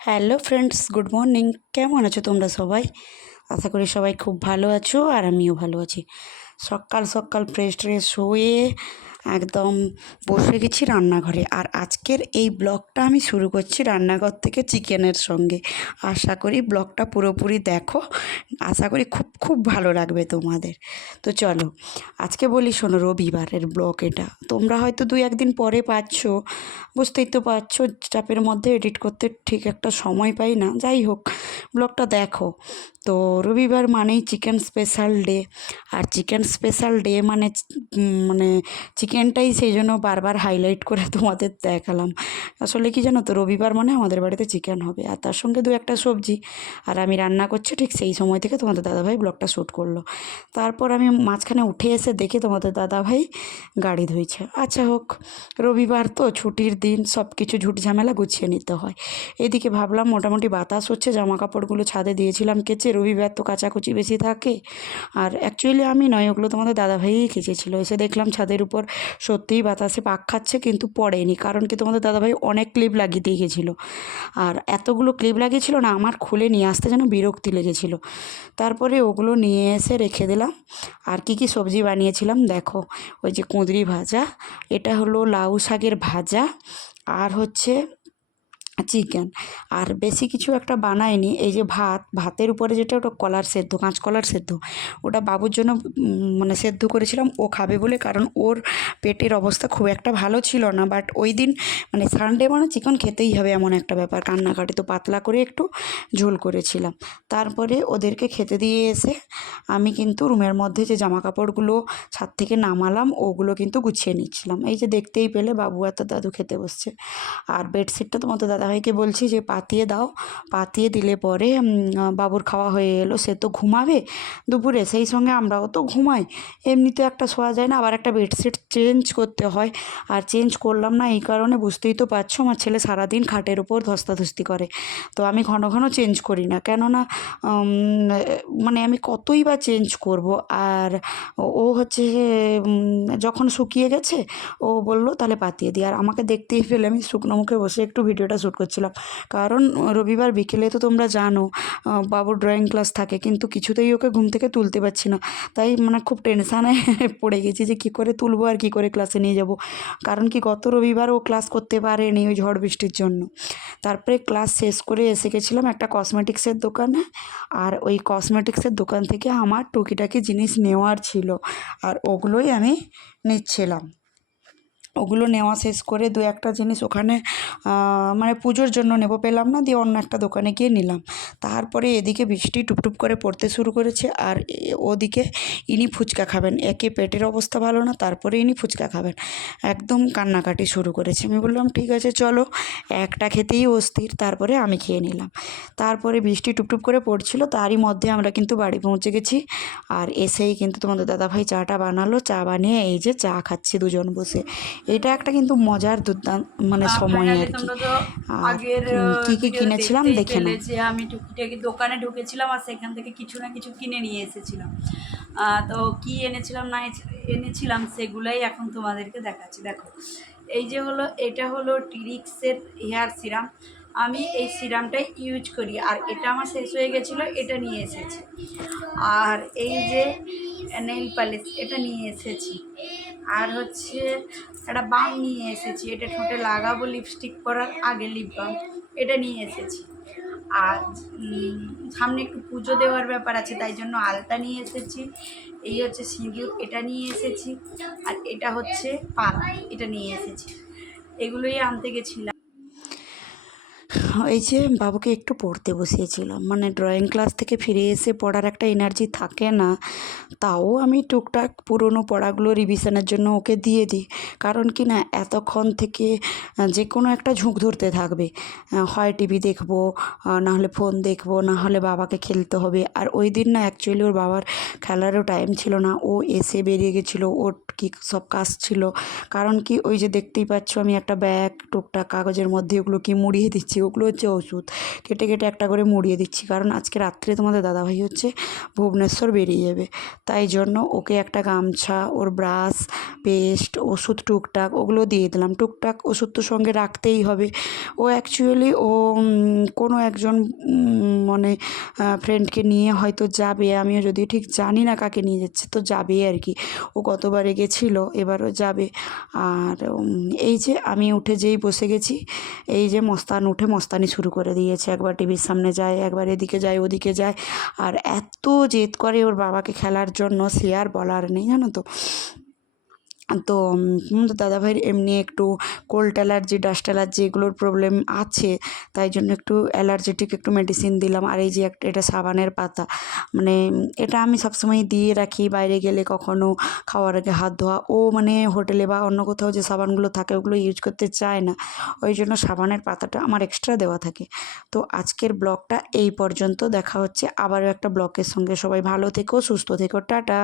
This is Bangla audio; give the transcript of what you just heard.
Hello friends, good morning. কেমন আছো তোমরা সবাই? আশা করি সবাই খুব ভালো আছো, আর আমিও ভালো আছি। সকাল সকাল ফ্রেশ ট্রেশ হয়ে একদম বসে গেছি রান্নাঘরে। আর আজকের এই ব্লগটা আমি শুরু করছি রান্নাঘর থেকে চিকেনের সঙ্গে। আশা করি ব্লগটা পুরোপুরি দেখো, আশা করি খুব খুব ভালো লাগবে তোমাদের। তো চলো আজকে বলি, শোনো, রবিবারের ব্লগ এটা। তোমরা হয়তো 2-1 দিন পরে পাচ্ছ, বুঝতেই তো পারছো, চাপের মধ্যে এডিট করতে ঠিক একটা সময় পাই না। যাই হোক, ব্লগটা দেখো। তো রবিবার মানেই চিকেন স্পেশাল ডে, আর চিকেন স্পেশাল ডে মানে মানে চিকেনটাই সেই জন্য বারবার হাইলাইট করে তোমাদের দেখালাম। আসলে কি জানো তো, রবিবার মানে আমাদের বাড়িতে চিকেন হবে, আর তার সঙ্গে 2-1টা সবজি। আর আমি রান্না করছি ঠিক সেই সময় থেকে তোমাদের দাদাভাই ব্লগটা শ্যুট করলো। তারপর আমি মাঝখানে উঠে এসে দেখি তোমাদের দাদাভাই গাড়ি ধুইছে। আচ্ছা হোক, রবিবার তো ছুটির দিন, সব কিছু ঝুট ঝামেলা গুছিয়ে নিতে হয়। এদিকে ভাবলাম মোটামুটি বাতাস হচ্ছে, জামা কাপড়গুলো ছাদে দিয়েছিলাম কেচে, রবিবার তো কাচাকুচি বেশি থাকে। আর অ্যাকচুয়ালি আমি নয়, ওগুলো তোমাদের দাদাভাইই কেচেছিল। এসে দেখলাম ছাদের উপর সত্যিই বাতাসে পাক খাচ্ছে, কিন্তু পড়েনি। কারণ কি, তোমাদের দাদাভাই অনেক ক্লিপ লাগিয়ে দিয়ে গেছিলো, আর এতগুলো ক্লিপ লাগিয়েছিল না, আমার খুলে নিয়ে আসতে যেন বিরক্তি লেগেছিলো। তারপরে ওগুলো নিয়ে এসে রেখে দিলাম। আর কি কি সবজি বানিয়েছিলাম দেখো। ওই যে কুঁদরি ভাজা, এটা হলো লাউ শাকের ভাজা, আর হচ্ছে চিকেন। আর বেশি কিছু একটা বানাইনি। এই যে ভাতের উপরে যেটা, ওটা কলার সেদ্ধ, কাঁচকলার সেদ্ধ, ওটা বাবুর জন্য মানে সেদ্ধ করেছিলাম, ও খাবে বলে। কারণ ওর পেটের অবস্থা খুব একটা ভালো ছিল না, বাট ওই দিন মানে সানডে মানে চিকেন খেতেই হবে এমন একটা ব্যাপার, কান্নাকাটি, তো পাতলা করে একটু ঝোল করেছিলাম। তারপরে ওদেরকে খেতে দিয়ে এসে আমি কিন্তু রুমের মধ্যে যে জামা কাপড়গুলো ছাদ থেকে নামালাম, ওগুলো কিন্তু গুছিয়ে নিচ্ছিলাম। এই যে দেখতেই পেলে, বাবু আর তার দাদু খেতে বসছে। আর বেডশিটটা তোমাদের দাদাভাইকে বলছি যে পাতিয়ে দাও। পাতিয়ে দিলে পরে বাবুর খাওয়া হয়ে এলো, সে তো ঘুমাবে দুপুরে, সেই সঙ্গে আমরাও তো ঘুমাই। এমনিতে একটা শোয়া যায় না, আবার একটা বেডশিট চেঞ্জ করতে হয়। আর চেঞ্জ করলাম না এই কারণে, বুঝতেই তো পারছো, আমার ছেলে সারাদিন খাটের উপর ধস্তাধস্তি করে। তো আমি ঘন ঘন চেঞ্জ করি না, কেননা মানে আমি কতই বা চেঞ্জ করব। আর ও হচ্ছে যখন শুকিয়ে গেছে, ও বললো তাহলে পাতিয়ে দিই। আর আমাকে দেখতেই পেলে আমি শুকনো মুখে বসে একটু ভিডিওটা শ্যুট করছিলাম। কারণ রবিবার বিকেলে তো তোমরা জানো বাবুর ড্রয়িং ক্লাস থাকে, কিন্তু কিছুতেই ওকে ঘুম থেকে তুলতে পারছি না। তাই মানে খুব টেনশানে পড়ে গেছি যে কী করে তুলবো আর কী করে ক্লাসে নিয়ে যাব। কারণ কি, গত রবিবার ও ক্লাস করতে পারেনি ওই ঝড় বৃষ্টির জন্য। তারপরে ক্লাস শেষ করে এসে গেছিলাম একটা কসমেটিক্সের দোকানে। আর ওই কসমেটিক্সের দোকান থেকে আমার টুকিটাকি জিনিস নেওয়ার ছিল, আর ওগুলোই আমি নিচ্ছিলাম। ওগুলো নেওয়া শেষ করে 2-1টা জিনিস ওখানে মানে পুজোর জন্য নেবো, পেলাম না, দিয়ে অন্য একটা দোকানে গিয়ে নিলাম। তারপরে এদিকে বৃষ্টি টুপটুপ করে পড়তে শুরু করেছে, আর ওদিকে ইনি ফুচকা খাবেন। একে পেটের অবস্থা ভালো না, তারপরে ইনি ফুচকা খাবেন। একদম কান্নাকাটি শুরু করেছে। আমি বললাম ঠিক আছে চলো, একটা খেতেই অস্থির। তারপরে আমি খেয়ে নিলাম। তারপরে বৃষ্টি টুপটুপ করে পড়ছিল, তারই মধ্যে আমরা কিন্তু বাড়ি পৌঁছে গেছি। আর এসেই কিন্তু তোমাদের দাদাভাই চাটা বানালো, চা বানিয়ে এই যে চা খাচ্ছি দুজন বসে। এটা একটা কিন্তু মজার দুর্দান্ত মানে সময় ফাইনালি আর কি। তোমরা তো আর আগের কী কী ভিডিওতে কিনেছিলাম দেখতেই দেখে পেলে নাও। যে আমি টুকিটাকি দোকানে ঢুকেছিলাম আর সেখান থেকে কিছু না কিছু কিনে নিয়ে এসেছিলাম। তো কি এনেছিলাম না এনেছিলাম সেগুলাই এখন তোমাদেরকে দেখাচ্ছি। দেখো, এই যে হলো, এটা হলো টিরিক্সের হেয়ার সিরাম। আমি এই সিরামটাই ইউজ করি, আর এটা আমার শেষ হয়ে গেছিলো, এটা নিয়ে এসেছি। আর এই যে নেইল পালিশ, এটা নিয়ে এসেছি। আর হচ্ছে একটা বাম নিয়ে এসেছি, এটা ঠোঁটে লাগাবো লিপস্টিক করার আগে, লিপ বাম, এটা নিয়ে এসেছি। আর সামনে একটু পুজো দেওয়ার ব্যাপার আছে, তাই জন্য আলতা নিয়ে এসেছি। এই হচ্ছে সিঁদুর, এটা নিয়ে এসেছি। আর এটা হচ্ছে পান, এটা নিয়ে এসেছি। এগুলোই আনতে গেছিলাম। এই যে বাবুকে একটু পড়তে বসিয়েছিলাম, মানে ড্রয়িং ক্লাস থেকে ফিরে এসে পড়ার একটা এনার্জি থাকে না। তাও আমি টুকটাক পুরনো পড়াগুলো রিভিশনের জন্য ওকে দিয়ে দিই। কারণ কি না, এতক্ষণ থেকে যে কোনো একটা ঝোঁক ধরতে থাকবে। হয় টিভি দেখবো, নাহলে ফোন দেখবো, নাহলে বাবাকে খেলতে হবে। আর ওই দিন না অ্যাকচুয়ালি ওর বাবার খেলারও টাইম ছিল না, ও এসে বেরিয়ে গেছিলো, ওর কি সব কাজ ছিল। কারণ কি, ওই যে দেখতেই পাচ্ছ আমি একটা ব্যাগ টুকটাক কাগজের মধ্যে ওগুলো কি মুড়িয়ে দিচ্ছি, ওগুলো এগুলো হচ্ছে ওষুধ। কেটে কেটে একটা করে মুড়িয়ে দিচ্ছি, কারণ আজকে রাত্রে তোমাদের দাদাভাই হচ্ছে ভুবনেশ্বর বেরিয়ে যাবে, তাই জন্য ওকে একটা গামছা, ওর ব্রাশ, পেস্ট, ওষুধ টুকটাক ওগুলো দিয়ে দিলাম। টুকটাক ওষুধ তো সঙ্গে রাখতেই হবে। ও অ্যাকচুয়ালি ও কোনো একজন মানে ফ্রেন্ডকে নিয়ে হয়তো যাবে, আমিও যদিও ঠিক জানি না কাকে নিয়ে যাচ্ছে, তো যাবে আর কি। ও গতবারে গেছিলো, এবারও যাবে। আর এই যে আমি উঠে যেই বসে গেছি, এই যে মস্তান উঠে মস্তানি শুরু করে দিয়েছে, একবার টিভির সামনে যায়, একবার এদিকে যায় ওদিকে যায়, আর এত জেদ করে ওর বাবাকে খেলার জন্য সে আর বলার নেই, জানো তো। তো দাদাভাইয়ের এমনি একটু কোল্ড অ্যালার্জি, ডাস্ট অ্যালার্জি এগুলোর প্রবলেম আছে, তাই জন্য একটু অ্যালার্জেটিক একটু মেডিসিন দিলাম। আর এই যে একটা, এটা সাবানের পাতা, মানে এটা আমি সবসময় দিয়ে রাখি বাইরে গেলে, কখনো খাওয়ার আগে হাত ধোয়া। ও মানে হোটেলে বা অন্য কোথাও যে সাবানগুলো থাকে ওগুলো ইউজ করতে চায় না, ওই জন্য সাবানের পাতাটা আমার এক্সট্রা দেওয়া থাকে। তো আজকের ব্লগটা এই পর্যন্ত, দেখা হচ্ছে আবারও একটা ব্লগের সঙ্গে। সবাই ভালো থেকো, সুস্থ থেকো, টাটা।